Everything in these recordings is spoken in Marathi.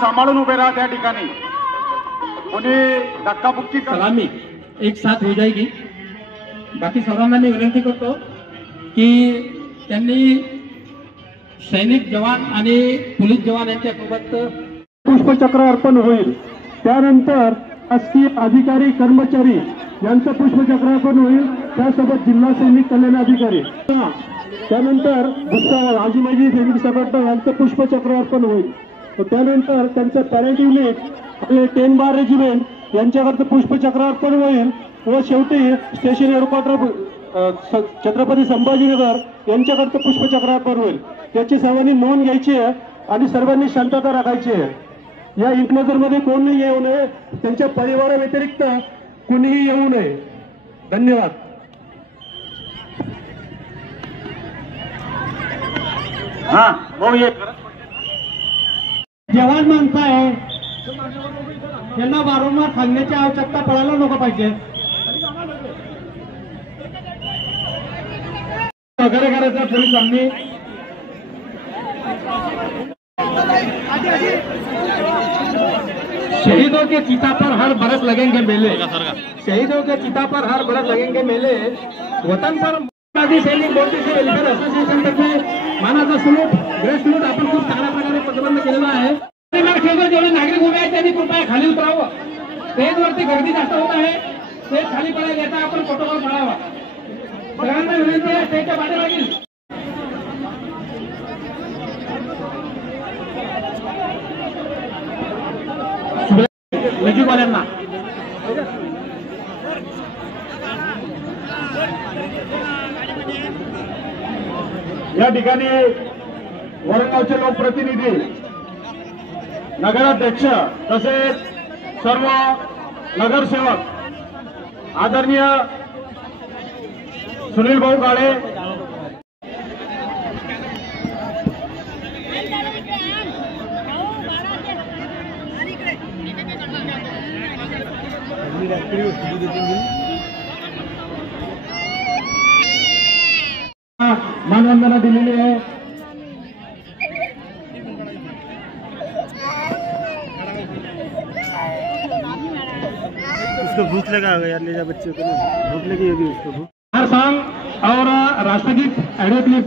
सांभाळून उभे राहा त्या ठिकाणी. कोणी धक्काबुक्की सलामी एक साथ हो जाएगी. बाकी सर्वांना मी विनंती करतो की त्यांनी सैनिक जवान आणि पोलीस जवान यांच्यासोबत पुष्पचक्र अर्पण होईल. त्यानंतर शासकीय अधिकारी कर्मचारी यांचं पुष्पचक्र अर्पण होईल. त्यासोबत जिल्हा सैनिक कल्याण अधिकारी, त्यानंतर आजी माजी सैनिक संघटना यांचं पुष्पचक्र अर्पण होईल. त्यानंतर त्यांचं पॅरेंट युनिट आणि 10 बार रेजिमेंट यांच्याकडचं पुष्पचक्र अर्पण होईल. व शेवटी स्टेशन हेडक्वार्टर छत्रपती संभाजीनगर यांच्याकडचं पुष्पचक्र अर्पण होईल. याची सर्वांनी नोंद घ्यायची आहे आणि सर्वांनी शांतता राखायची आहे. या इन्क्लोजरमध्ये कोणीही येऊ नये, त्यांच्या परिवाराव्यतिरिक्त कोणीही येऊ नये. धन्यवाद. जवान माणसं आहे, त्यांना वारंवार सांगण्याची आवश्यकता पडायला नको पाहिजे. वगैरे करायचं पोलिसांनी. शहीदों के चिता पर हर बरस लगेंगे मेले, शहीदों के चिता पर हर बरस लगेंगे मेले. वतन पर आदि सैनिक बोर्डचे वेलफेअर असोसिएशन तर्फे मानाचा सलूट, ग्रेस सलूट आपण खूप चांगल्या प्रकारे प्रतिबंध केलेला आहे. जेवढे नागरिक उभे आहेत त्यांनी कृपया खाली उतरावं. स्टेजवरती गर्दी जास्त होत आहे, स्टेज खाली पडायला येता आपण प्रोटोकॉल पाळावा. सगळ्यांना विनंती आहे स्टेजच्या पाठीमागील म्युझिकवाल्यांना या ठिकाणी वरगावचे लोकप्रतिनिधी, नगराध्यक्ष तसेच सर्व नगरसेवक, आदरणीय सुनील भाऊ काळे, मानवंदना दिलेली आहे. उसको भूख लगा होगा यार, ले जा बच्चों को ना, भूख लगी होगी उसको. भूख हर सॉन्ग और राष्ट्रगीत ऑडियो क्लिप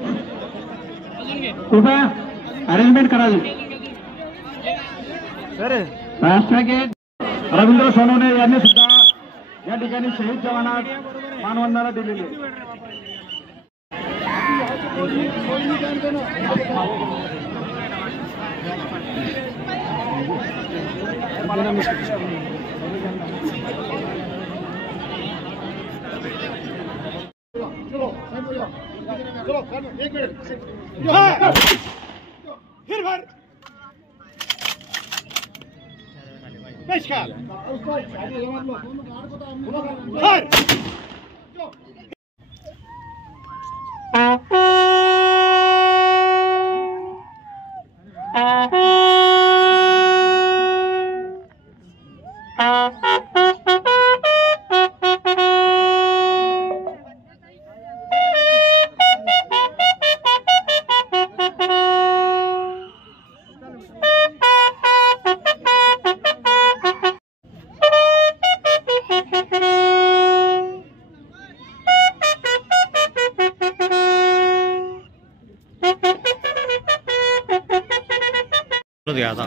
कृपया अरेंजमेंट करावी. राष्ट्रगीत रवींद्र सोनवणे यांनी सुद्धा या ठिकाणी शहीद जवानात मानवंदना दिलेली आहे. गया था.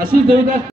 आशिष देवीदास